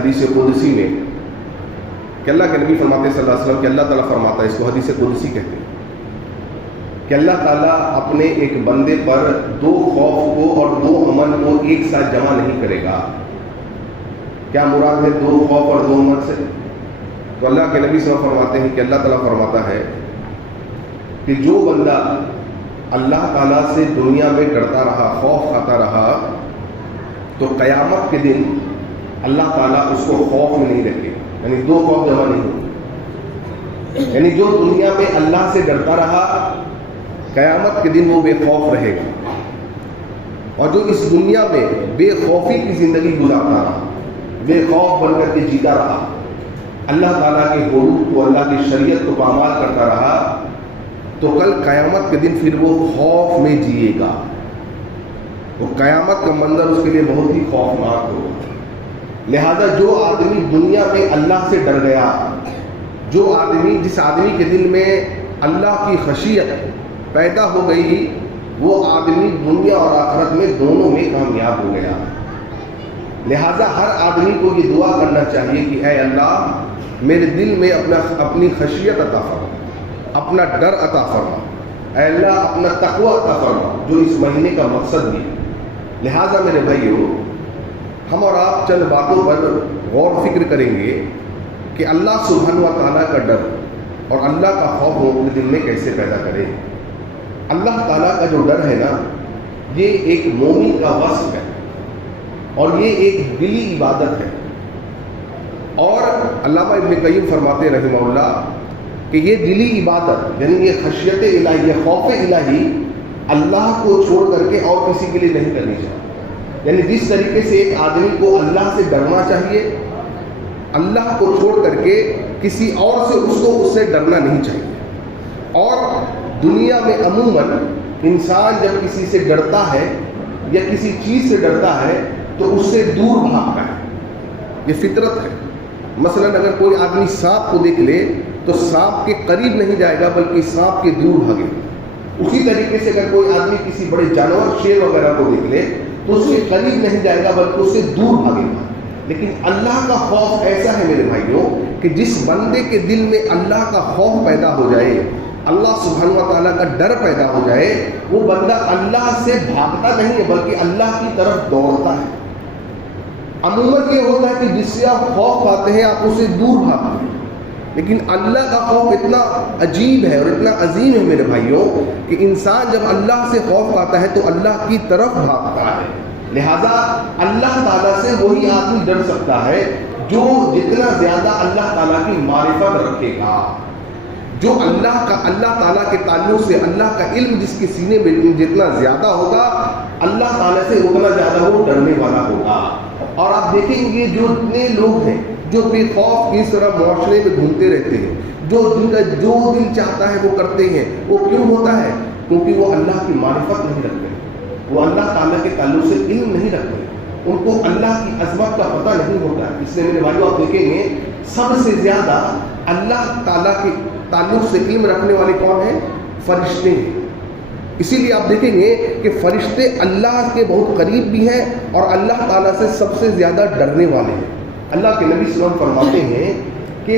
حدیث قدسی میں کہ اللہ کے نبی فرماتے ہیں صلی اللہ علیہ وسلم کہ اللہ تعالیٰ فرماتا ہے، اس کو حدیث قدسی کہتے ہیں، کہ اللہ تعالیٰ اپنے ایک بندے پر دو خوف کو اور دو امن کو ایک ساتھ جمع نہیں کرے گا۔ کیا مراد ہے دو خوف اور دو امن سے؟ تو اللہ کے نبی صلی اللہ علیہ وسلم فرماتے ہیں کہ اللہ تعالیٰ فرماتا ہے کہ جو بندہ اللہ تعالیٰ سے دنیا میں ڈرتا رہا، خوف کھاتا رہا، تو قیامت کے دن اللہ تعالیٰ اس کو خوف میں نہیں رکھے، یعنی دو خوف جمع نہیں ہوگا۔ یعنی جو دنیا میں اللہ سے ڈرتا رہا، قیامت کے دن وہ بے خوف رہے گا، اور جو اس دنیا میں بے خوفی کی زندگی گزارتا رہا، بے خوف بن کر کے جیتا رہا، اللہ تعالیٰ کے حدود کو، اللہ کی شریعت کو پامال کرتا رہا، تو کل قیامت کے دن پھر وہ خوف میں جیے گا۔ تو قیامت کا منظر اس کے لیے بہت ہی خوفناک ہوگا۔ لہذا جو آدمی دنیا میں اللہ سے ڈر گیا، جس آدمی کے دل میں اللہ کی خشیت پیدا ہو گئی، وہ آدمی دنیا اور آخرت میں دونوں میں کامیاب ہو گیا۔ لہذا ہر آدمی کو یہ دعا کرنا چاہیے کہ اے اللہ میرے دل میں اپنی خشیت عطا فرما، اپنا ڈر عطا فرما، اے اللہ اپنا تقوی عطا فرما، جو اس مہینے کا مقصد بھی ہے۔ لہذا میرے بھائیو، ہم اور آپ چند باتوں پر غور و فکر کریں گے کہ اللہ سبحانہ و تعالیٰ کا ڈر اور اللہ کا خوف ہم اپنے دل میں کیسے پیدا کریں۔ اللہ تعالیٰ کا جو ڈر ہے نا، یہ ایک مومن کا وصف ہے، اور یہ ایک دلی عبادت ہے۔ اور علامہ ابن قیم فرماتے ہیں رحمہ اللہ کہ یہ دلی عبادت، یعنی یہ خشیت الہی، یہ خوف الہی اللہ کو چھوڑ کر کے اور کسی کے لیے نہیں کرنی چاہیے۔ یعنی جس طریقے سے ایک آدمی کو اللہ سے ڈرنا چاہیے، اللہ کو چھوڑ کر کے کسی اور سے اس سے ڈرنا نہیں چاہیے۔ اور دنیا میں عموماً انسان جب کسی سے ڈرتا ہے یا کسی چیز سے ڈرتا ہے تو اس سے دور بھاگتا ہے، یہ فطرت ہے۔ مثلاً اگر کوئی آدمی سانپ کو دیکھ لے تو سانپ کے قریب نہیں جائے گا بلکہ سانپ کے دور بھاگے گا۔ اسی طریقے سے اگر کوئی آدمی کسی بڑے جانور، شیر وغیرہ کو دیکھ لے تو اس کے قریب نہیں جائے گا بلکہ اس سے دور بھاگے گا۔ لیکن اللہ کا خوف ایسا ہے میرے بھائیوں کہ جس بندے کے دل میں اللہ کا خوف پیدا ہو جائے، اللہ سبحانہ و تعالیٰ کا ڈر پیدا ہو جائے، وہ بندہ اللہ سے بھاگتا نہیں ہے بلکہ اللہ کی طرف دوڑتا ہے۔ عموماً یہ ہوتا ہے کہ جس سے آپ خوف پاتے ہیں آپ اسے دور بھاگتے ہیں، لیکن اللہ کا خوف اتنا عجیب ہے اور اتنا عظیم ہے میرے بھائیوں کہ انسان جب اللہ سے خوف پاتا ہے تو اللہ کی طرف بھاگتا ہے۔ لہذا اللہ تعالیٰ سے وہی آدمی ڈر سکتا ہے جو جتنا زیادہ اللہ تعالیٰ کی معرفت رکھے گا، جو اللہ تعالیٰ کے تعلق سے اللہ کا علم جس کے سینے میں جتنا زیادہ ہوگا، اللہ تعالیٰ سے اتنا زیادہ وہ ڈرنے والا ہوگا۔ اور آپ دیکھیں گے جو اتنے لوگ ہیں جو بے خوف اس طرح معاشرے میں گھومتے رہتے ہیں، جو دل چاہتا ہے وہ کرتے ہیں، وہ کیوں ہوتا ہے؟ کیونکہ وہ اللہ کی معرفت نہیں رکھتے، وہ اللہ تعالیٰ کے تعلق سے علم نہیں رکھتے، ان کو اللہ کی عظمت کا پتہ نہیں ہوتا ہے۔ اس لیے میرے بھائیوں آپ دیکھیں گے سب سے زیادہ اللہ تعالیٰ کے تعلق سے علم رکھنے والے کون ہیں؟ فرشتے ہیں۔ اسی لیے آپ دیکھیں گے کہ فرشتے اللہ کے بہت قریب بھی ہیں اور اللہ تعالیٰ سے سب سے زیادہ ڈرنے والے ہیں۔ اللہ کے نبی صلی اللہ علیہ وسلم فرماتے ہیں کہ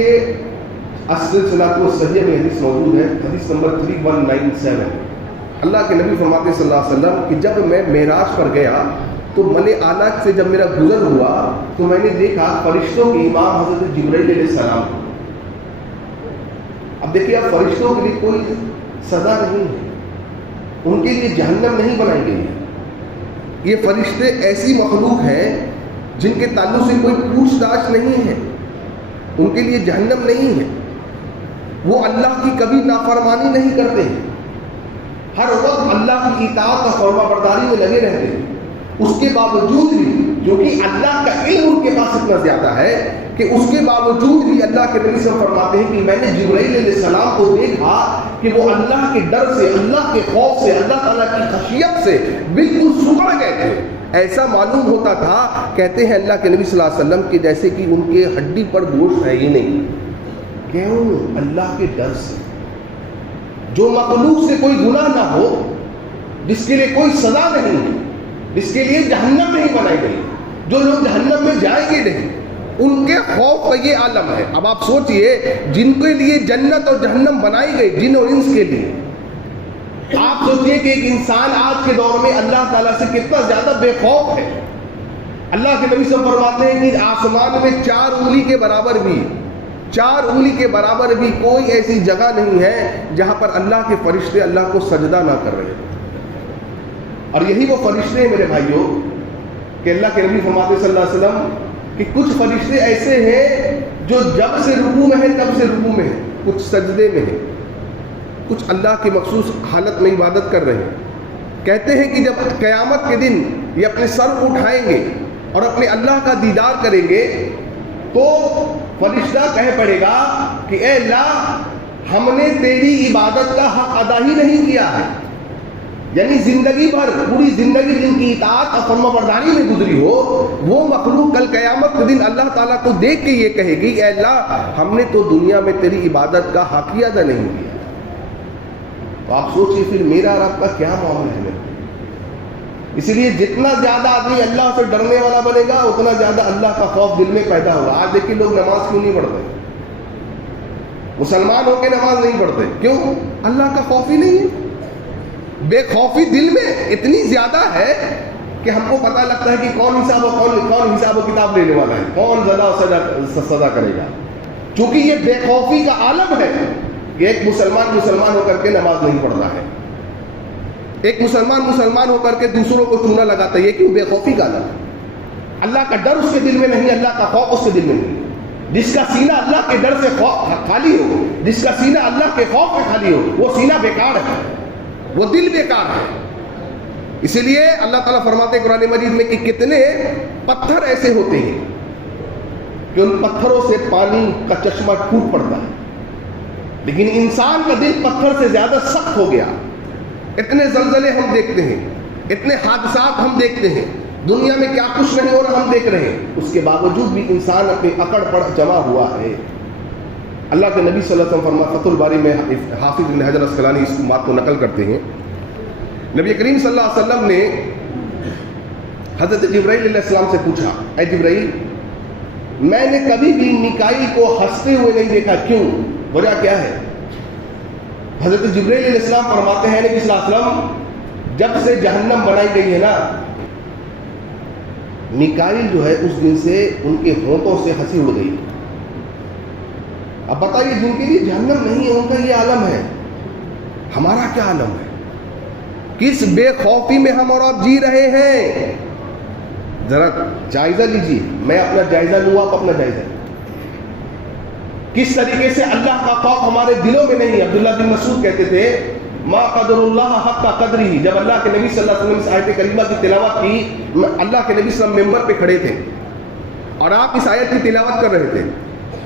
السلسلہ الصحیحہ میں حدیث موجود ہے، حدیث نمبر 3197۔ اللہ کے نبی فرماتے ہیں صلی اللہ علیہ وسلم کہ جب میں معراج پر گیا تو ملے اعلیٰ سے جب میرا گزر ہوا تو میں نے دیکھا فرشتوں کے امام حضرت جبرائیل علیہ السلام۔ اب دیکھیے آپ، فرشتوں کے لیے کوئی سزا نہیں ہے، ان کے لیے جہنم نہیں بنائی گئی ہے۔ یہ فرشتے ایسی مخلوق ہیں جن کے تعلق سے کوئی پوچھ تاچھ نہیں ہے، ان کے لیے جہنم نہیں ہے، وہ اللہ کی کبھی نافرمانی نہیں کرتے ہیں، ہر وقت اللہ کی اطاعت اور فرما برداری میں لگے رہتے ہیں۔ اس کے باوجود بھی کیونکہ اللہ کا علم ان کے پاس اتنا زیادہ ہے کہ اس کے باوجود بھی اللہ کے نبی صلی اللہ علیہ وسلم فرماتے ہیں کہ میں نے جبرائیل علیہ السلام کو دیکھا کہ وہ اللہ کے ڈر سے، اللہ کے خوف سے، اللہ تعالیٰ کی خشیت سے بالکل سکڑ گئے تھے۔ ایسا معلوم ہوتا تھا، کہتے ہیں اللہ کے نبی صلی اللہ علیہ وسلم کہ جیسے کہ ان کے ہڈی پر گوشت ہے ہی نہیں۔ کیوں؟ اللہ کے ڈر سے۔ جو مخلوق سے کوئی گناہ نہ ہو، جس کے لیے کوئی سزا نہیں، جس کے لیے جہنم نہیں بنائی گئی، جو لوگ جہنم میں جائیں گے نہیں، ان کے خوف کا یہ عالم ہے. اب آپ سوچئے جن کے لیے جنت اور جہنم بنائی گئی، جن اور انس کے لیے، آپ سوچئے کہ ایک انسان آج کے دور میں اللہ تعالیٰ سے کتنا زیادہ بے خوف ہے. اللہ کے نبی صلی اللہ علیہ وسلم فرماتے ہیں کہ آسمان میں 4 انگلی کے برابر بھی، 4 انگلی کے برابر بھی کوئی ایسی جگہ نہیں ہے جہاں پر اللہ کے فرشتے اللہ کو سجدہ نہ کر رہے ہیں. اور یہی وہ فرشتے ہیں میرے بھائیوں کہ اللہ کے نبی فرماتے صلی اللہ علیہ وسلم کہ کچھ فرشتے ایسے ہیں جو جب سے رکوع میں ہیں تب سے رکوع میں ہیں، کچھ سجدے میں ہیں، کچھ اللہ کی مخصوص حالت میں عبادت کر رہے ہیں. کہتے ہیں کہ جب قیامت کے دن یہ اپنے سر کو اٹھائیں گے اور اپنے اللہ کا دیدار کریں گے تو فرشتہ کہہ پڑے گا کہ اے اللہ، ہم نے تیری عبادت کا حق ادا ہی نہیں کیا ہے. یعنی زندگی بھر، پوری زندگی جن کی اطاعت اور فرما برداری میں گزری ہو، وہ مخلوق کل قیامت کے دن اللہ تعالیٰ کو دیکھ کے یہ کہے گی اے اللہ، ہم نے تو دنیا میں تیری عبادت کا حق ہی ادا نہیں کیا. تو آپ سوچئے پھر میرا اور آپ کا کیا معاملہ ہے. اسی لیے جتنا زیادہ آدمی اللہ سے ڈرنے والا بنے گا اتنا زیادہ اللہ کا خوف دل میں پیدا ہوگا. آج دیکھیے لوگ نماز کیوں نہیں پڑھتے؟ مسلمان ہو کے نماز نہیں پڑھتے، کیوں؟ اللہ کا خوف ہی نہیں ہے. بے خوفی دل میں اتنی زیادہ ہے کہ ہم کو پتہ لگتا ہے کہ کون حساب و کتاب لینے والا ہے، کون زیادہ سزا کرے گا. چونکہ یہ بے خوفی کا عالم ہے کہ ایک مسلمان ہو کر کے نماز نہیں پڑھتا ہے، ایک مسلمان ہو کر کے دوسروں کو چونا لگاتا ہے. یہ کیوں؟ بے خوفی کا عالم. اللہ کا ڈر اس کے دل میں نہیں، اللہ کا خوف اس کے دل میں نہیں. جس کا سینہ اللہ کے ڈر سے خالی ہو، جس کا سینہ اللہ کے خوف سے خالی ہو، وہ سینہ بیکار ہے، وہ دل بیکار ہے. اسی لیے اللہ تعالیٰ فرماتے ہیں قرآن مجید میں کہ کتنے پتھر ایسے ہوتے ہیں کہ ان پتھروں سے پانی کا چشمہ ٹوٹ پڑتا ہے، لیکن انسان کا دل پتھر سے زیادہ سخت ہو گیا. اتنے زلزلے ہم دیکھتے ہیں، اتنے حادثات ہم دیکھتے ہیں، دنیا میں کیا کچھ نہیں ہو رہا ہم دیکھ رہے ہیں، اس کے باوجود بھی انسان اپنے اکڑ پر جمع ہوا ہے. اللہ کے نبی صلی اللہ علیہ وسلم فرماتے فتح الباری میں حافظ ابن حجر اسقلانی اس بات کو نقل کرتے ہیں، نبی کریم صلی اللہ علیہ وسلم نے حضرت جبرائیل علیہ السلام سے پوچھا، اے جبرائیل، میں نے کبھی بھی میکائیل کو ہنستے ہوئے نہیں دیکھا، کیوں؟ وجہ کیا ہے؟ حضرت جبرائیل علیہ السلام فرماتے ہیں نبی صلی اللہ علیہ وسلم جب سے جہنم بنائی گئی ہے نا، میکائیل جو ہے اس دن سے ان کے ہونٹوں سے ہنسی اڑ گئی. اب بتائیے جن کے لیے جہنم نہیں ہے ان کا یہ عالم ہے، ہمارا کیا عالم ہے؟ کس بے خوفی میں ہم اور آپ جی رہے ہیں؟ ذرا جائزہ لیجیے، میں اپنا جائزہ لوں، آپ اپنا جائزہ. کس طریقے سے اللہ کا خوف ہمارے دلوں میں نہیں ہے. عبداللہ بن مسعود کہتے تھے ما قدر اللہ حق قدرہ. جب اللہ کے نبی صلی اللہ علیہ وسلم اس آیت کریمہ کی تلاوت کی، اللہ کے نبی صلی اللہ علیہ وسلم ممبر پہ کھڑے تھے اور آپ اس آیت کی تلاوت کر رہے تھے.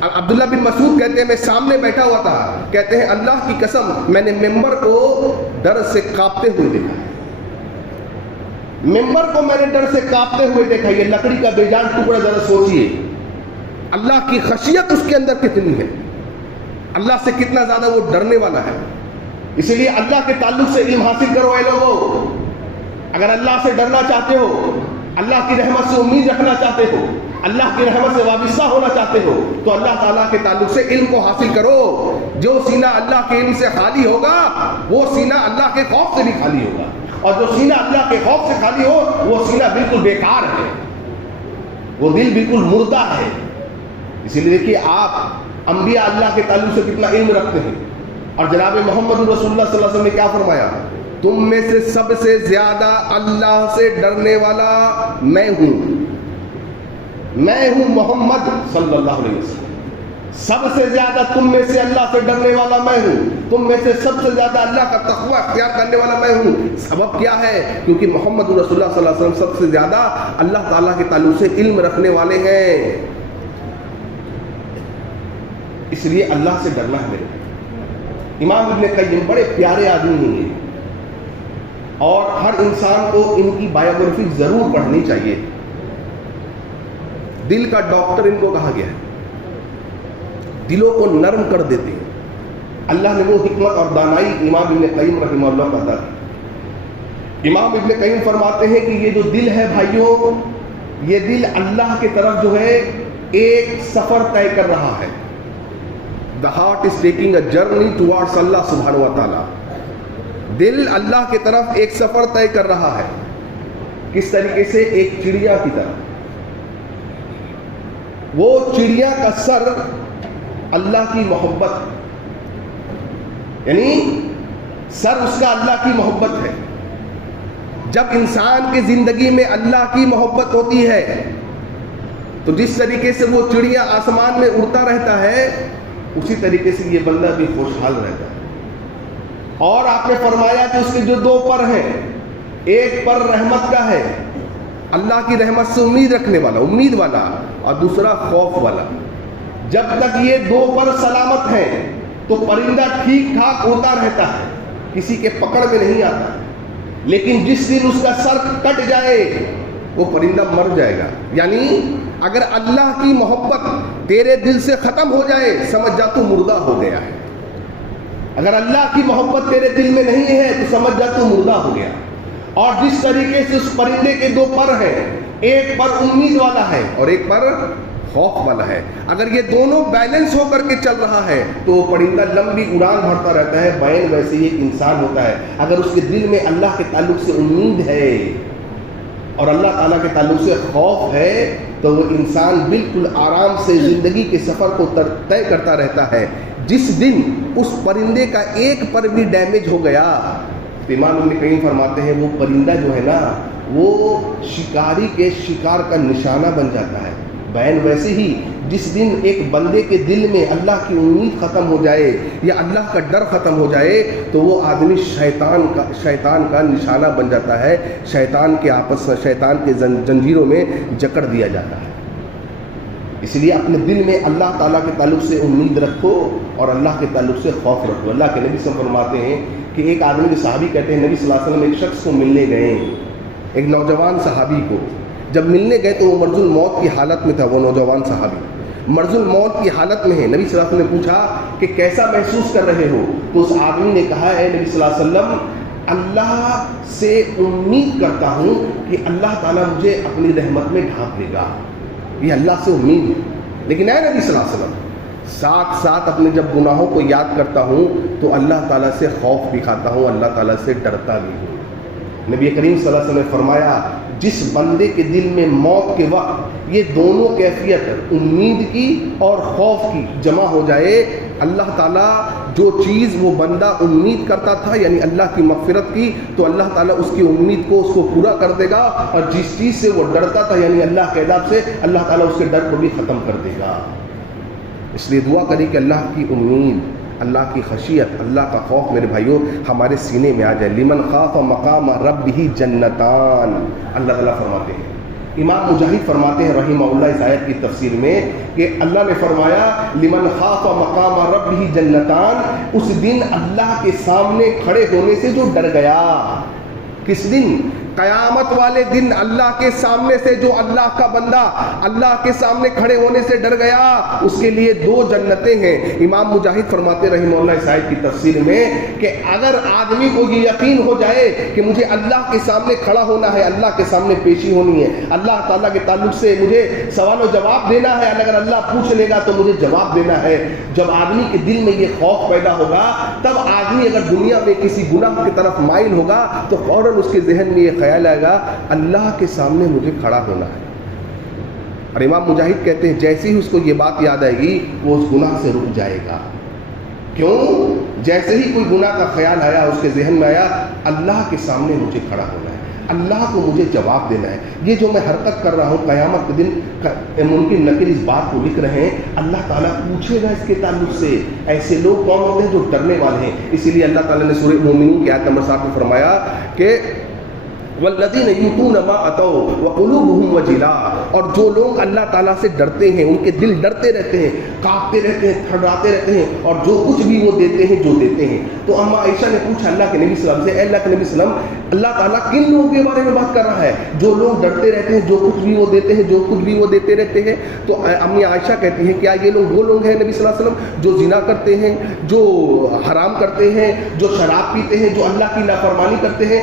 عبداللہ بن مسعود کہتے ہیں میں سامنے بیٹھا ہوا تھا، کہتے ہیں اللہ کی قسم میں نے ممبر کو ڈر سے کانپتے ہوئے دیکھا، ممبر کو میں نے ڈر سے کانپتے ہوئے دیکھا. یہ لکڑی کا بے جان ٹکڑا، ذرا سوچئے اللہ کی خشیت اس کے اندر کتنی ہے، اللہ سے کتنا زیادہ وہ ڈرنے والا ہے. اسی لیے اللہ کے تعلق سے علم حاصل کرو اے لوگو. اگر اللہ سے ڈرنا چاہتے ہو، اللہ کی رحمت سے امید رکھنا چاہتے ہو، اللہ کی رحمت سے وابستہ ہونا چاہتے ہو، تو اللہ تعالیٰ کے تعلق سے علم کو حاصل کرو. جو سینہ اللہ کے علم سے خالی ہوگا وہ سینہ اللہ کے خوف سے بھی خالی ہوگا، اور جو سینہ اللہ کے خوف سے خالی ہو وہ سینہ بالکل بیکار ہے، وہ دل بالکل مردہ ہے. اسی لیے دیکھیے آپ انبیاء اللہ کے تعلق سے کتنا علم رکھتے ہیں، اور جناب محمد رسول اللہ صلی اللہ علیہ وسلم نے کیا فرمایا؟ تم میں سے سب سے زیادہ اللہ سے ڈرنے والا میں ہوں، میں ہوں محمد صلی اللہ علیہ وسلم. سب سے زیادہ تم میں سے اللہ سے ڈرنے والا میں ہوں، تم میں سے سب سے زیادہ اللہ کا تقوی اختیار کرنے والا میں ہوں. سبب کیا ہے؟ کیونکہ محمد رسول اللہ صلی اللہ علیہ وسلم سب سے زیادہ اللہ تعالیٰ کے تعلق سے علم رکھنے والے ہیں. اس لیے اللہ سے ڈرنا ہے. میرے امام ابن قیم بڑے پیارے آدمی ہیں اور ہر انسان کو ان کی بایوگرافی ضرور پڑھنی چاہیے. دل کا ڈاکٹر ان کو کہا گیا ہے، دلوں کو نرم کر دیتے ہیں. اللہ نے وہ حکمت اور دانائی امام ابن قیم رحمہ اللہ کا عطا کی. امام ابن قیم فرماتے ہیں کہ یہ جو دل ہے بھائیوں، یہ دل اللہ کی طرف جو ہے ایک سفر طے کر رہا ہے. The heart is taking a journey towards Allah subhanahu wa ta'ala. دل اللہ کی طرف ایک سفر طے کر رہا ہے. کس طریقے سے؟ ایک چڑیا کی طرح. وہ چڑیا کا سر اللہ کی محبت، یعنی سر اس کا اللہ کی محبت ہے. جب انسان کی زندگی میں اللہ کی محبت ہوتی ہے تو جس طریقے سے وہ چڑیا آسمان میں اڑتا رہتا ہے اسی طریقے سے یہ بندہ بھی خوشحال رہتا ہے. اور آپ نے فرمایا کہ اس کے جو دو پر ہیں، ایک پر رحمت کا ہے، اللہ کی رحمت سے امید رکھنے والا، امید والا، اور دوسرا خوف والا. جب تک یہ دو پر سلامت ہیں تو پرندہ ٹھیک ٹھاک ہوتا رہتا ہے، کسی کے پکڑ میں نہیں آتا. لیکن جس دن اس کا سر کٹ جائے وہ پرندہ مر جائے گا. یعنی اگر اللہ کی محبت تیرے دل سے ختم ہو جائے سمجھ جا تو مردہ ہو گیا ہے. اگر اللہ کی محبت تیرے دل میں نہیں ہے تو سمجھ جا تو مردہ ہو گیا. اور جس طریقے سے اس پرندے کے دو پر ہیں، ایک پر امید والا ہے اور ایک پر خوف والا ہے، اگر یہ دونوں بیلنس ہو کر کے چل رہا ہے تو وہ پرندہ لمبی اڑان بھرتا رہتا ہے. بین ویسے ہی ایک انسان ہوتا ہے، اگر اس کے دل میں اللہ کے تعلق سے امید ہے اور اللہ تعالیٰ کے تعلق سے خوف ہے تو وہ انسان بالکل آرام سے زندگی کے سفر کو طے کرتا رہتا ہے. جس دن اس پرندے کا ایک پر بھی ڈیمیج ہو گیا تو امام ابن قیم فرماتے ہیں وہ پرندہ جو ہے نا وہ شکاری کے شکار کا نشانہ بن جاتا ہے. بین ویسے ہی جس دن ایک بندے کے دل میں اللہ کی امید ختم ہو جائے یا اللہ کا ڈر ختم ہو جائے تو وہ آدمی شیطان کا نشانہ بن جاتا ہے. شیطان کے آپس میں، شیطان کے زنجیروں میں جکڑ دیا جاتا ہے. اس لیے اپنے دل میں اللہ تعالیٰ کے تعلق سے امید رکھو اور اللہ کے تعلق سے خوف رکھو. اللہ کے نبی صلی اللہ علیہ وسلم فرماتے ہیں کہ ایک آدمی کے صحابی کہتے ہیں نبی صلی اللہ علیہ وسلم ایک شخص کو ملنے گئے، ایک نوجوان صحابی کو. جب ملنے گئے تو وہ مرض الموت کی حالت میں تھا. وہ نوجوان صحابی مرض الموت کی حالت میں ہے. نبی صلی اللہ علیہ وسلم نے پوچھا کہ کیسا محسوس کر رہے ہو؟ تو اس آدمی نے کہا اے نبی صلی اللہ علیہ وسلم اللہ سے امید کرتا ہوں کہ اللہ تعالیٰ مجھے اپنی رحمت میں ڈھانپ لے گا. یہ اللہ سے امید ہے. لیکن اے نبی صلی اللہ علیہ وسلم ساتھ ساتھ اپنے جب گناہوں کو یاد کرتا ہوں تو اللہ تعالیٰ سے خوف بھی کھاتا ہوں، اللہ تعالیٰ سے ڈرتا بھی ہوں. نبی کریم صلی اللہ علیہ وسلم نے فرمایا جس بندے کے دل میں موت کے وقت یہ دونوں کیفیت امید کی اور خوف کی جمع ہو جائے، اللہ تعالیٰ جو چیز وہ بندہ امید کرتا تھا یعنی اللہ کی مغفرت کی تو اللہ تعالیٰ اس کی امید کو اس کو پورا کر دے گا، اور جس چیز سے وہ ڈرتا تھا یعنی اللہ کے عذاب سے اللہ تعالیٰ اس کے ڈر کو بھی ختم کر دے گا. اس لیے دعا کری کہ اللہ کی امید، اللہ کی خشیت، اللہ کا خوف میرے بھائیوں ہمارے سینے میں آ جائے. لمن خاف مقام ربہ جنتان، اللہ تعالیٰ فرماتے ہیں. امام مجاہد فرماتے ہیں رحمہ اللہ اس آیت کی تفسیر میں کہ اللہ نے فرمایا لمن خاف مقام ربہ جنتان، اس دن اللہ کے سامنے کھڑے ہونے سے جو ڈر گیا. کس دن؟ قیامت والے دن اللہ کے سامنے سے جو اللہ کا بندہ اللہ کے سامنے کھڑے ہونے سے ڈر گیا اس کے لیے دو جنتیں ہیں. امام مجاہد فرماتے رحمہ اللہ اس آیت کی تفسیر میں کہ اگر آدمی کو یہ یقین ہو جائے کہ مجھے اللہ کے سامنے کھڑا ہونا ہے، اللہ کے سامنے پیشی ہونی ہے، اللہ تعالیٰ کے تعلق سے مجھے سوال و جواب دینا ہے، اگر اللہ پوچھ لے گا تو مجھے جواب دینا ہے، جب آدمی کے دل میں یہ خوف پیدا ہوگا تب آدمی اگر دنیا میں کسی گناہ کی طرف مائل ہوگا تو فوراً اس کے ذہن میں یہ خیال آئے گا اللہ کے سامنے مجھے کھڑا ہونا ہے. اور امام مجاہد کہتے ہیں جیسے ہی اس کو یہ بات یاد آئے گی وہ اس گناہ سے رک جائے گا. کیوں؟ جیسے ہی کوئی گناہ کا خیال آیا اس کے ذہن میں آیا اللہ کے سامنے مجھے کھڑا ہونا ہے، اللہ کو مجھے جواب دینا ہے. یہ جو میں حرکت کر رہا ہوں قیامت کے دن ممکن نقل اس بات کو لکھ رہے ہیں اللہ تعالیٰ پوچھے گا اس کے تعلق سے. ایسے لوگ کون ہوتے ہیں جو ڈرنے والے ہیں. اسی لیے اللہ تعالیٰ نے سورہ مومنون کی آیت نمبر 7 میں فرمایا کہ والذین یؤتون ما اتوا وقلوبهم وجلہ، اور جو لوگ اللہ تعالیٰ سے ڈرتے ہیں ان کے دل ڈرتے رہتے ہیں، کانپتے رہتے ہیں، تھرراتے رہتے ہیں، اور جو کچھ بھی وہ دیتے ہیں جو دیتے ہیں. تو اما عائشہ نے پوچھا اللہ کے نبی صلی اللہ علیہ وسلم سے اے اللہ کے نبی صلی اللہ علیہ وسلم اللہ تعالیٰ کن لوگوں کے بارے میں بات کر رہا ہے؟ جو لوگ ڈرتے رہتے ہیں، جو کچھ بھی وہ دیتے ہیں، جو کچھ بھی وہ دیتے رہتے ہیں. تو امی عائشہ کہتی ہیں کیا یہ لوگ وہ لوگ ہیں نبی صلی اللہ علیہ وسلم جو زنا کرتے ہیں، جو حرام کرتے ہیں، جو شراب پیتے ہیں، جو اللہ کی نافرمانی کرتے ہیں؟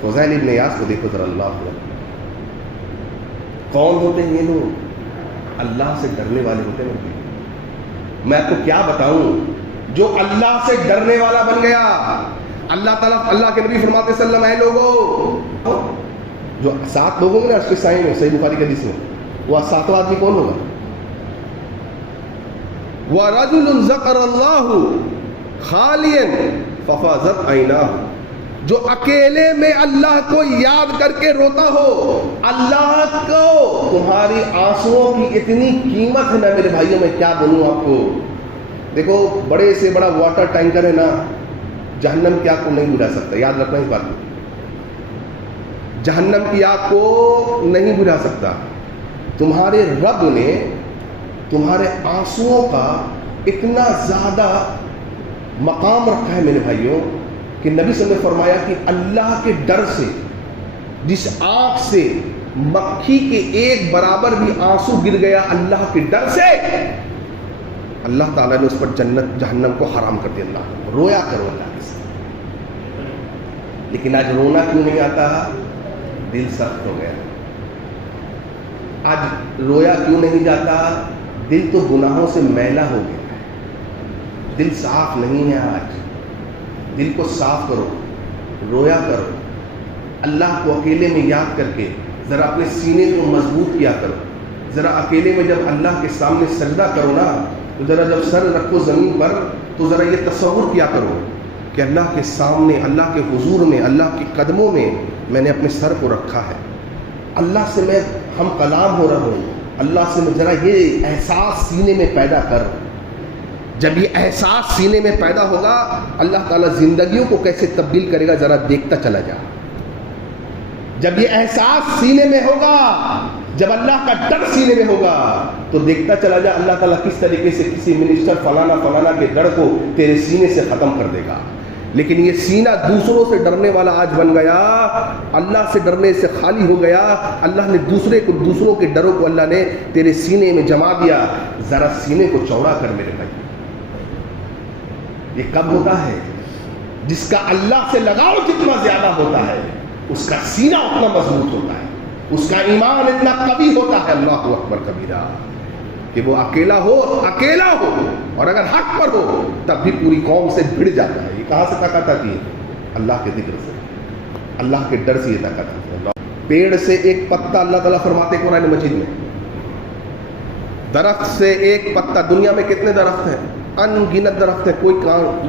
فضیل ابن عیاض کو دیکھو ذرا، اللہ اکبر، کون ہوتے ہیں یہ لوگ؟ اللہ سے ڈرنے والے ہوتے ہیں۔ میں آپ کو کیا بتاؤں، جو اللہ سے ڈرنے والا بن گیا، اللہ تعالیٰ، اللہ کے نبی فرماتے صلی اللہ علیہ وسلم، اے لوگوں، جو 7 لوگ ہوں گے نا عرش کے سائے میں، صحیح بخاری کے حدیث میں، وہ 7واں آدمی کون ہوگا؟ وَرَجُلٌ ذَكَرَ اللَّهُ خَالِيًا فَفَاضَتْ عَيْنَاهُ، جو اکیلے میں اللہ کو یاد کر کے روتا ہو، اللہ کو تمہاری آنسوؤں کی اتنی قیمت ہے نا میرے بھائیوں، میں کیا بولوں آپ کو۔ دیکھو بڑے سے بڑا واٹر ٹینکر ہے نا، جہنم کی آگ کو نہیں بجھا سکتا، یاد رکھنا اس بات کو، جہنم کی آگ کو نہیں بجھا سکتا۔ تمہارے رب نے تمہارے آنسوؤں کا اتنا زیادہ مقام رکھا ہے میرے بھائیوں کہ نبی صلی اللہ علیہ وسلم نے فرمایا کہ اللہ کے ڈر سے جس آنکھ سے مکھی کے ایک برابر بھی آنسو گر گیا، اللہ کے ڈر سے اللہ تعالیٰ نے اس پر جنت جہنم کو حرام کر دیا۔ اللہ رویا کرو اللہ کے ساتھ، لیکن آج رونا کیوں نہیں آتا؟ دل سخت ہو گیا۔ آج رویا کیوں نہیں جاتا؟ دل تو گناہوں سے میلا ہو گیا ہے، دل صاف نہیں ہے۔ آج دل کو صاف کرو، رویا کرو، اللہ کو اکیلے میں یاد کر کے ذرا اپنے سینے کو مضبوط کیا کرو۔ ذرا اکیلے میں جب اللہ کے سامنے سجدہ کرو نا، تو ذرا جب سر رکھو زمین پر، تو ذرا یہ تصور کیا کرو کہ اللہ کے سامنے، اللہ کے حضور میں، اللہ کے قدموں میں میں نے اپنے سر کو رکھا ہے، اللہ سے میں ہم کلام ہو رہا ہوں، اللہ سے میں ذرا یہ احساس سینے میں پیدا کر۔ جب یہ احساس سینے میں پیدا ہوگا، اللہ تعالیٰ زندگیوں کو کیسے تبدیل کرے گا ذرا دیکھتا چلا جا۔ جب یہ احساس سینے میں ہوگا، جب اللہ کا ڈر سینے میں ہوگا، تو دیکھتا چلا جا اللہ تعالیٰ کس طریقے سے کسی منسٹر فلانا فلانا کے ڈر کو تیرے سینے سے ختم کر دے گا۔ لیکن یہ سینہ دوسروں سے ڈرنے والا آج بن گیا، اللہ سے ڈرنے سے خالی ہو گیا۔ اللہ نے دوسروں کے ڈروں کو اللہ نے تیرے سینے میں جما دیا۔ ذرا سینے کو چوڑا کر میرے بھائی۔ یہ کب ہوتا ہے؟ جس کا اللہ سے لگاؤ جتنا زیادہ ہوتا ہے، اس کا سینہ اتنا مضبوط ہوتا ہے، اس کا ایمان اتنا قوی ہوتا ہے، اللہ اکبر کبیرہ، کہ وہ اکیلا ہو اور اگر حق پر ہو تب بھی پوری قوم سے بھڑ جاتا ہے۔ یہ کہاں سے طاقت آتی ہے؟ اللہ کے ذکر سے، اللہ کے ڈر سے یہ طاقت آتی ہے۔ پیڑ سے ایک پتا، اللہ تعالیٰ فرماتے ہیں قرآن مجید میں، درخت سے ایک پتا، دنیا میں کتنے درخت ہیں؟ ان گنت درخت ہیں، کوئی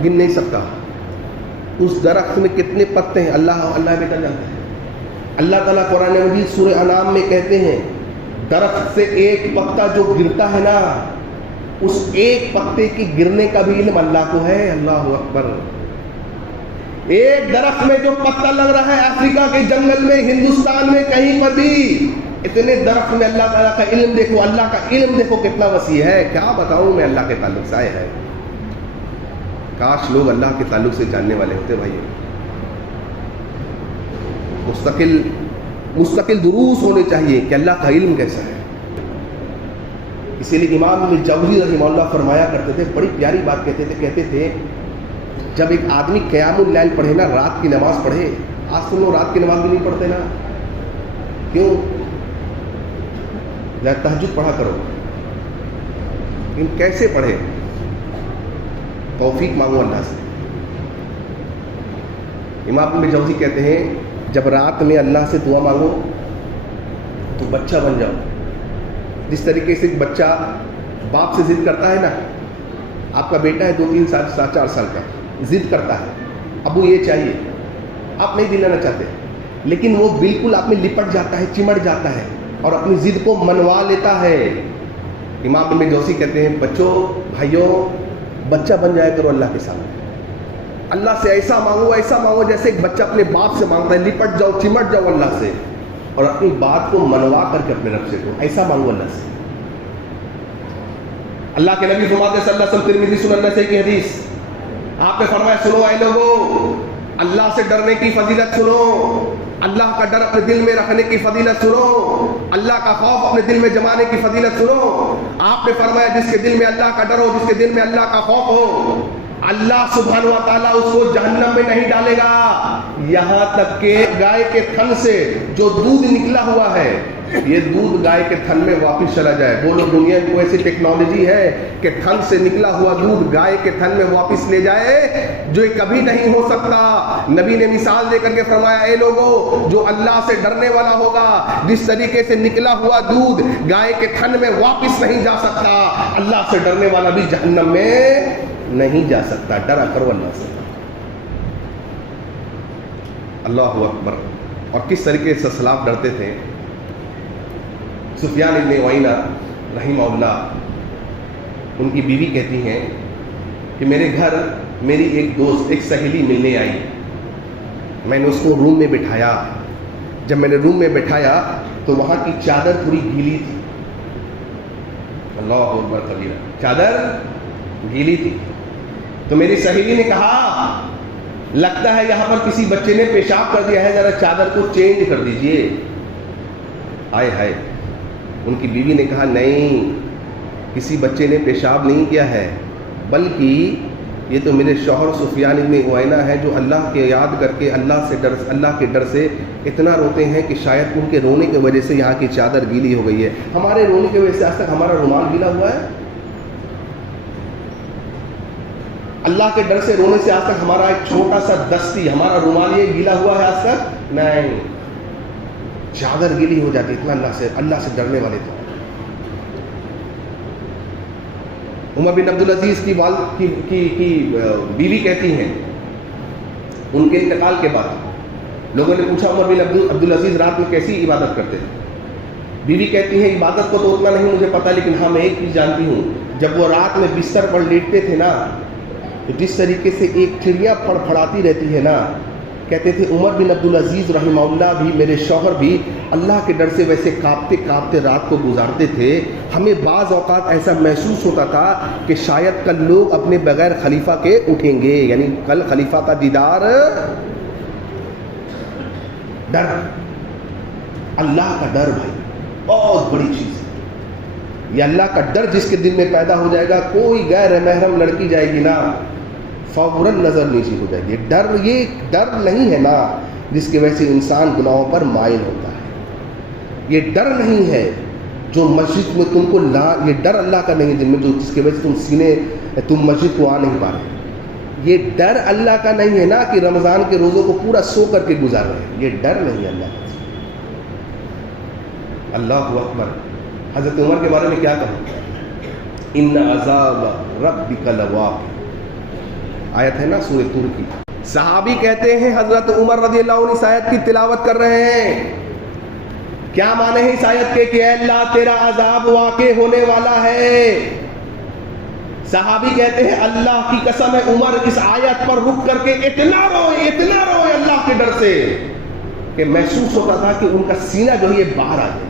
گن نہیں سکتا۔ اس درخت میں کتنے پتے ہیں اللہ بیٹا جانتا ہے۔ اللہ تعالیٰ قرآن مجید سورہ انعام میں کہتے ہیں درخت سے ایک پتا جو گرتا ہے نا، اس ایک پتے کی گرنے کا بھی علم اللہ کو ہے۔ اللہ اکبر۔ ایک درخت میں جو پتا لگ رہا ہے افریقہ کے جنگل میں، ہندوستان میں، کہیں پر بھی، اتنے درخت میں اللہ تعالیٰ کا علم دیکھو، اللہ کا علم دیکھو کتنا وسیع ہے۔ کیا بتاؤں میں اللہ کے تعلق سے آئے ہیں۔ کاش لوگ اللہ کے تعلق سے جاننے والے ہوتے بھائی۔ مستقل دروس ہونے چاہیے کہ اللہ کا علم کیسا ہے۔ اسی لیے امام ابن جوزی رحمہ اللہ فرمایا کرتے تھے، بڑی پیاری بات کہتے تھے جب ایک آدمی قیام اللیل پڑھے نا، رات کی نماز پڑھے، آج تم لوگ رات کی نماز بھی نہیں پڑھتے نا، کیوں؟ یا تہجد پڑھا کرو، لیکن کیسے پڑھے؟ توفیق مانگو اللہ سے۔ امام ابن جوزی کہتے ہیں جب رات میں اللہ سے دعا مانگو تو بچہ بن جاؤ۔ جس طریقے سے ایک بچہ باپ سے ضد کرتا ہے نا، آپ کا بیٹا ہے 2-3 سال 4 سال کا، ضد کرتا ہے ابو یہ چاہیے، آپ نہیں دلانا چاہتے، لیکن وہ بالکل آپ میں لپٹ جاتا ہے، چمٹ جاتا ہے اور اپنی ضد کو منوا لیتا ہے۔ امام ابن جوزی کہتے ہیں بچوں، بھائیوں، بچہ بن جایا کرو اللہ کے سامنے، اللہ سے ایسا مانگو جیسے ایک بچہ اپنے باپ سے مانگتا ہے، لپٹ جاؤ، چمٹ جاؤ اللہ سے، اور اپنی بات کو منوا کر کے اپنے رب سے کو ایسا مانگو اللہ سے۔ اللہ کے نبی فرماتے صلی اللہ علیہ وسلم، ترمذی سنن نسائی کی حدیث، آپ نے فرمایا سنو اے لوگو، اللہ سے ڈرنے کی فضیلت سنو، اللہ کا ڈر اپنے دل میں رکھنے کی فضیلت سنو، اللہ کا خوف اپنے دل میں جمانے کی فضیلت سنو۔ آپ نے فرمایا جس کے دل میں اللہ کا ڈر ہو، جس کے دل میں اللہ کا خوف ہو، اللہ سبحانہ و تعالیٰ اس کو جہنم میں نہیں ڈالے گا، یہاں تک کہ گائے کے تھن سے جو دودھ نکلا ہوا ہے یہ دودھ گائے کے تھن میں واپس چلا جائے۔ بولو دنیا میں ایسی ٹیکنالوجی ہے کہ تھن سے نکلا ہوا دودھ گائے کے تھن میں واپس لے جائے، جو کبھی نہیں ہو سکتا۔ نبی نے مثال دے کر کے فرمایا، اے لوگوں، جو اللہ سے ڈرنے والا ہوگا، جس طریقے سے نکلا ہوا دودھ گائے کے تھن میں واپس نہیں جا سکتا، اللہ سے ڈرنے والا بھی جہنم میں نہیں جا سکتا۔ ڈرا کرو اللہ سے۔ اللہ اکبر۔ اور کس طریقے سے سلف ڈرتے تھے۔ سفیان ابن عیینہ رحمہ اللہ، ان کی بیوی کہتی ہیں کہ میرے گھر میری ایک دوست، ایک سہیلی ملنے آئی، میں نے اس کو روم میں بٹھایا۔ جب میں نے روم میں بٹھایا تو وہاں کی چادر تھوڑی گیلی تھی۔ اللہ اکبر کبیرہ، چادر گیلی تھی۔ تو میری سہیلی نے کہا، لگتا ہے یہاں پر کسی بچے نے پیشاب کر دیا ہے، ذرا چادر کو چینج کر دیجئے۔ آئے ہائے۔ ان کی بیوی نے کہا، نہیں، کسی بچے نے پیشاب نہیں کیا ہے، بلکہ یہ تو میرے شوہر سفیان ابن عیینہ ہے، جو اللہ کے یاد کر کے اللہ کے ڈر سے اتنا روتے ہیں کہ شاید ان کے رونے کی وجہ سے یہاں کی چادر گیلی ہو گئی ہے۔ ہمارے رونے کی وجہ سے آج تک ہمارا رومال گیلا ہوا ہے؟ اللہ کے ڈر سے رونے سے آج تک ہمارا ایک چھوٹا سا دستی، ہمارا رومال یہ گیلا ہوا ہے آج تک؟ نہیں، چادر گیلی ہو جاتی، اتنا اللہ سے ڈرنے والے تھے۔ عمر بن عبدالعزیز کی بیوی کہتی ہیں، ان کے انتقال کے بعد لوگوں نے پوچھا، عمر بن عبدالعزیز رات میں کیسی عبادت کرتے تھے؟ بیوی کہتی ہیں، عبادت کو تو اتنا نہیں مجھے پتا، لیکن ہاں میں ایک چیز جانتی ہوں، جب وہ رات میں بستر پر لیٹتے تھے نا، تو جس طریقے سے ایک چڑیا پھڑپھڑاتی رہتی ہے نا، کہتے تھے عمر بن عبدالعزیز رحمہ اللہ بھی، میرے شوہر بھی اللہ کے ڈر سے ویسے کانپتے کانپتے رات کو گزارتے تھے۔ ہمیں بعض اوقات ایسا محسوس ہوتا تھا کہ شاید کل لوگ اپنے بغیر خلیفہ کے اٹھیں گے، یعنی کل خلیفہ کا دیدار۔ ڈر، اللہ کا ڈر بھائی بہت بڑی چیز ہے۔ یہ اللہ کا ڈر جس کے دل میں پیدا ہو جائے گا، کوئی غیر محرم لڑکی جائے گی نا، فوراً نظر نیچی ہو جائے گی۔ یہ ڈر نہیں ہے نا جس کی وجہ سے انسان گناہوں پر مائل ہوتا ہے۔ یہ ڈر نہیں ہے جو مسجد میں تم کو یہ ڈر اللہ کا نہیں ہے دل میں، جو جس کی وجہ سے تم مسجد کو آ نہیں پا رہے۔ یہ ڈر اللہ کا نہیں ہے نا کہ رمضان کے روزوں کو پورا سو کر کے گزار رہے ہیں، یہ ڈر نہیں ہے اللہ کا۔ اللہ اکبر۔ حضرت عمر کے بارے میں کیا کہوں؟ ان عذاب ربک لواقع، آیت ہے نا سورہ طور کی۔ صحابی کہتے ہیں حضرت عمر رضی اللہ عنہ اس آیت کی تلاوت کر رہے ہیں، کیا معنی ہے اس آیت کے کہ اے اللہ تیرا عذاب واقع ہونے والا ہے۔ صحابی کہتے ہیں اللہ کی قسم ہے، عمر اس آیت پر رک کر کے اتنا روئے اللہ کے ڈر سے کہ محسوس ہوتا تھا کہ ان کا سینہ جو ہے یہ باہر آ جائے،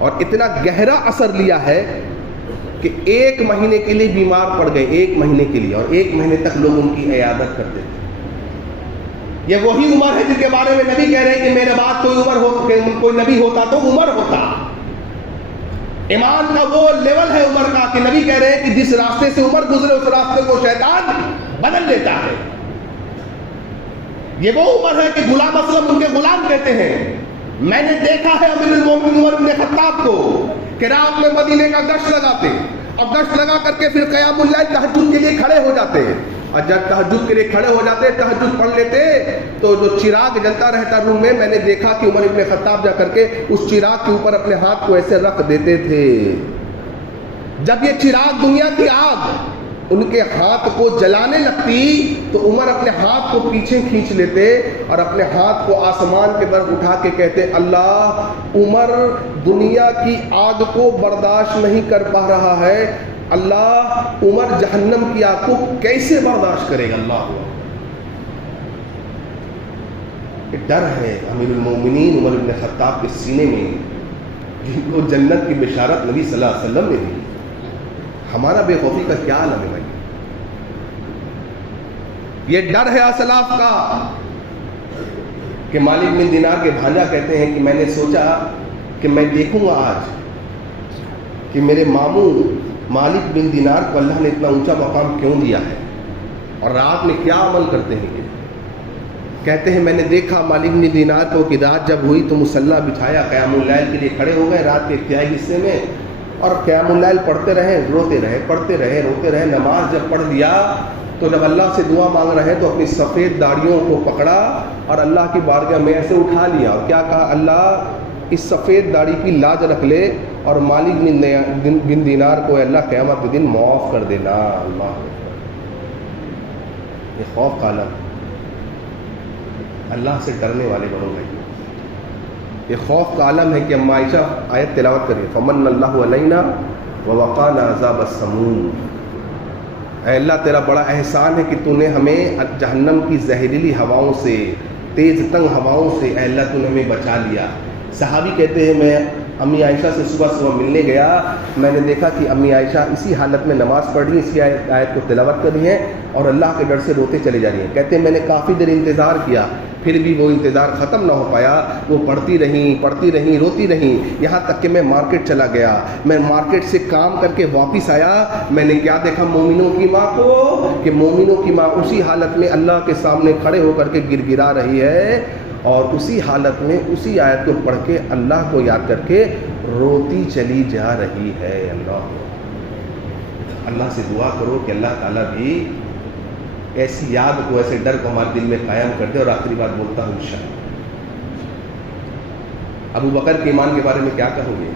اور اتنا گہرا اثر لیا ہے کہ 1 مہینے کے لیے بیمار پڑ گئے، 1 مہینے کے لیے، اور 1 مہینے تک لوگ ان کی عیادت کرتے تھے۔ یہ وہی عمر ہے جن کے بارے میں نبی کہہ رہے ہیں کہ میرے بعد کوئی نبی ہوتا تو عمر ہوتا۔ ایمان کا وہ لیول ہے عمر کا کہ نبی کہہ رہے ہیں کہ جس راستے سے عمر گزرے اس راستے کو شیطان بدل لیتا ہے۔ یہ وہ عمر ہے کہ غلام اسلم ان کے غلام کہتے ہیں، میں نے دیکھا ہے امیر المومنین عمر بن خطاب کو کہ رات میں مدینے کا گشت لگاتے، اب گشت لگا کر کے پھر قیام اللیل تہجد کے لیے کھڑے ہو جاتے ہیں، اور جب تہجد کے لیے کھڑے ہو جاتے تہجد پڑھ لیتے تو جو چراغ جلتا رہتا روم میں نے دیکھا کہ عمر ابن خطاب جا کر کے اس چراغ کے اوپر اپنے ہاتھ کو ایسے رکھ دیتے تھے۔ جب یہ چراغ دنیا کی آگ ان کے ہاتھ کو جلانے لگتی تو عمر اپنے ہاتھ کو پیچھے کھینچ لیتے اور اپنے ہاتھ کو آسمان کے طرف اٹھا کے کہتے، اللہ عمر دنیا کی آگ کو برداشت نہیں کر پا رہا ہے، اللہ عمر جہنم کی آگ کو کیسے برداشت کرے گا۔ اللہ ڈر ہے امیر المومنین عمر بن خطاب کے سینے میں، جن کو جنت کی بشارت نبی صلی اللہ علیہ وسلم نے دی۔ ہمارا بے خوفی کا کیا عالم ہے بھائی؟ یہ ڈر ہے اسلاف کا کہ مالک بن دینار کے بھانجا کہتے ہیں کہ میں نے سوچا کہ میں دیکھوں گا آج کہ میرے ماموں مالک بن دینار کو اللہ نے اتنا اونچا مقام کیوں دیا ہے اور رات میں کیا عمل کرتے ہیں یہ؟ کہتے ہیں میں نے دیکھا مالک بن دینار کو کہ رات جب ہوئی تو مصلی بچھایا، قیام اللیل کے لیے کھڑے ہو گئے رات کے ابتدائی حصے میں، اور قیام اللیل پڑھتے رہے، روتے رہے، پڑھتے رہے، روتے رہے۔ نماز جب پڑھ لیا تو جب اللہ سے دعا مانگ رہے تو اپنی سفید داڑھیوں کو پکڑا اور اللہ کی بارگاہ میں ایسے اٹھا لیا اور کیا کہا، اللہ اس سفید داڑھی کی لاج رکھ لے اور مالک بن دینار کو اللہ قیامت کے دن معاف کر دینا۔ اللہ یہ خوف کا عالم، اللہ سے ڈرنے والے بنو گے۔ یہ خوف کا عالم ہے کہ اما عائشہ آیت تلاوت کریے، فمن اللہ علینا ووقانا عذاب السموم۔ اے اللہ تیرا بڑا احسان ہے کہ تو نے ہمیں جہنم کی زہریلی ہواؤں سے، تیز تنگ ہواؤں سے اے اللہ تو نے ہمیں بچا لیا۔ صحابی کہتے ہیں میں امی عائشہ سے صبح ملنے گیا، میں نے دیکھا کہ امی عائشہ اسی حالت میں نماز پڑھ رہی ہیں، اسی آیت کو تلاوت کر رہی ہیں اور اللہ کے ڈر سے روتے چلے جا رہی ہیں۔ کہتے ہیں میں نے کافی دیر انتظار کیا، پھر بھی وہ انتظار ختم نہ ہو پایا، وہ پڑھتی رہیں، روتی رہیں، یہاں تک کہ میں مارکیٹ چلا گیا۔ میں مارکیٹ سے کام کر کے واپس آیا، میں نے کیا دیکھا، مومنوں کی ماں کو، کہ مومنوں کی ماں اسی حالت میں اللہ کے سامنے کھڑے ہو کر کے گر گرا رہی ہے اور اسی حالت میں اسی آیت کو پڑھ کے اللہ کو یاد کر کے روتی چلی جا رہی ہے۔ اللہ سے دعا کرو کہ اللہ تعالیٰ بھی ایسی یاد کو، ایسے ڈر کو ہمارے دل میں قائم کر دے۔ اور آخری بات بولتا ہوں انشاءاللہ، ابو بکر کے ایمان کے بارے میں کیا کہوں گے؟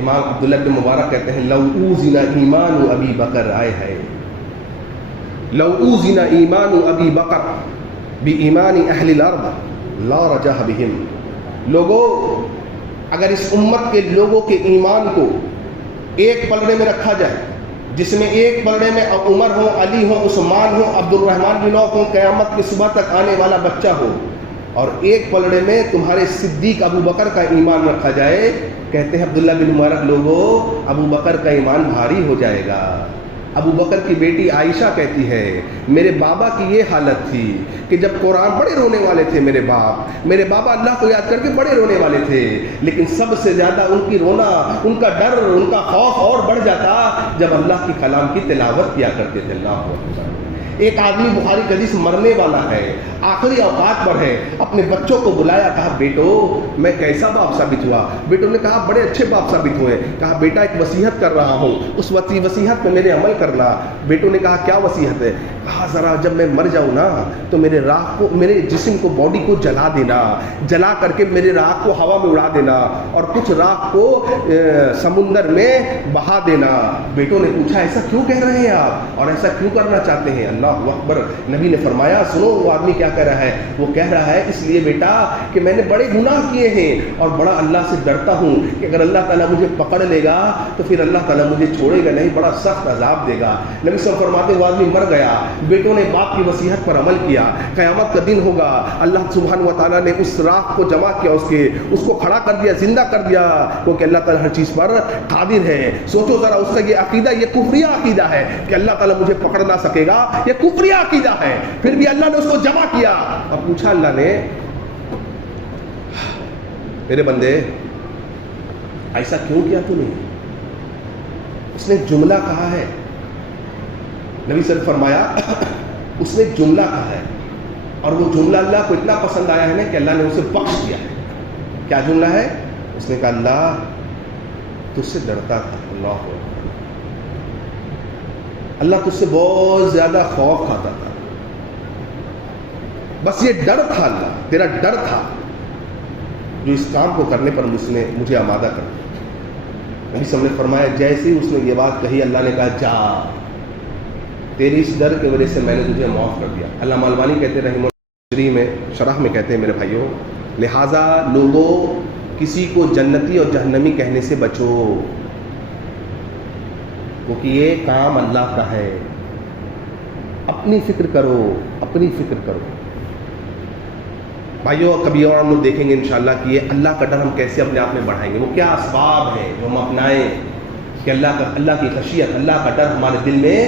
امام عبداللہ بن مبارک کہتے ہیں لو اوزنا ایمان ابی بکر، آئے ہے لو اوزنا ایمان ابی بکر بایمان اہل الارض لا رجح بہم۔ لوگوں، اگر اس امت کے لوگوں کے ایمان کو ایک پلڑے میں رکھا جائے، جس میں ایک پلڑے میں عمر ہو، علی ہو، عثمان ہو، عبد الرحمن بن عوف ہو، قیامت کی صبح تک آنے والا بچہ ہو، اور ایک پلڑے میں تمہارے صدیق ابو بکر کا ایمان رکھا جائے، کہتے ہیں عبداللہ بن مبارک لوگوں ابو بکر کا ایمان بھاری ہو جائے گا۔ ابو بکر کی بیٹی عائشہ کہتی ہے میرے بابا کی یہ حالت تھی کہ جب قرآن، بڑے رونے والے تھے میرے بابا اللہ کو یاد کر کے بڑے رونے والے تھے، لیکن سب سے زیادہ ان کی رونا، ان کا ڈر، ان کا خوف اور بڑھ جاتا جب اللہ کی کلام کی تلاوت کیا کرتے تھے۔ اللہ اکبر۔ ایک آدمی بخاری کا حدیث مرنے والا ہے، آخری اوقات پر ہے، اپنے بچوں کو بلایا، کہا بیٹو میں کیسا باپ ثابت ہوا؟ بیٹوں نے کہا بڑے اچھے باپ ثابت ہوئے۔ کہا بیٹا ایک وصیت کر رہا ہوں، اس وصیت پہ میرے عمل کرنا۔ بیٹوں نے کہا کیا وصیت ہے؟ کہا ذرا جب میں مر جاؤں نا تو میرے راہ کو، میرے جسم کو، باڈی کو جلا دینا، جلا کر کے میرے راہ کو ہوا میں اڑا دینا اور کچھ راہ کو سمندر میں بہا دینا۔ بیٹوں نے پوچھا ایسا کیوں کہہ رہے ہیں آپ اور ایسا کیوں کرنا چاہتے ہیں؟ اللہ اکبر۔ نبی نے فرمایا سنو وہ آدمی کیا کہہ رہا ہے، وہ کہہ رہا ہے اس لیے بیٹا کہ میں نے بڑے گناہ کیے ہیں اور بڑا اللہ سے ڈرتا ہوں کہ اگر اللہ تعالیٰ مجھے پکڑ لے گا تو پھر اللہ تعالیٰ مجھے چھوڑے گا نہیں، بڑا سخت عذاب دے گا۔ نبی صلی اللہ علیہ وسلم فرماتے وہ آدمی مر گیا، بیٹوں نے باپ کی وصیت پر عمل کیا، قیامت کا دن ہوگا، اللہ سبحانہ و تعالیٰ نے اس راہ کو جمع کیا، اس کو کھڑا کر دیا، زندہ کر دیا، کیونکہ اللہ تعالیٰ ہر چیز پر قادر ہے۔ سوچو ذرا اس کا یہ عقیدہ، یہ کفریہ عقیدہ ہے کہ اللہ تعالیٰ مجھے پکڑ نہ سکے گا، یہ کفریہ عقیدہ ہے، پھر بھی اللہ نے اس کو جمع کیا۔ اب پوچھا اللہ نے میرے بندے ایسا کیوں کیا تو نے؟ اس نے جملہ کہا ہے، نبی صلی اللہ علیہ وسلم فرمایا اس نے جملہ کہا ہے اور وہ جملہ اللہ کو اتنا پسند آیا ہے نا کہ اللہ نے اسے بخش دیا ہے۔ کیا جملہ ہے؟ اس نے کہا اللہ تجھ سے ڈرتا تھا، اللہ تجھ سے بہت زیادہ خوف کھاتا تھا، بس یہ ڈر تھا، اللہ تیرا ڈر تھا جو اس کام کو کرنے پر مجھے آمادہ کر دیا۔ نبی صلی اللہ علیہ وسلم نے فرمایا جیسے ہی اس نے یہ بات کہی اللہ نے کہا جا، تیری اس ڈر کی وجہ سے میں نے تجھے معاف کر دیا۔ علامہ البانی کہتے رحمہ اللہ میں شرح میں کہتے ہیں میرے بھائیوں، لہٰذا لوگوں کسی کو جنتی اور جہنمی کہنے سے بچو، کیونکہ یہ کام اللہ کا ہے۔ اپنی فکر کرو، اپنی فکر کرو بھائیو۔ کبھی اور ہم لوگ دیکھیں گے انشاءاللہ کہ یہ اللہ کا ڈر ہم کیسے اپنے آپ میں بڑھائیں گے، وہ کیا اسباب ہیں جو ہم اپنائیں کہ اللہ کی خشیت، اللہ کا ڈر ہمارے دل میں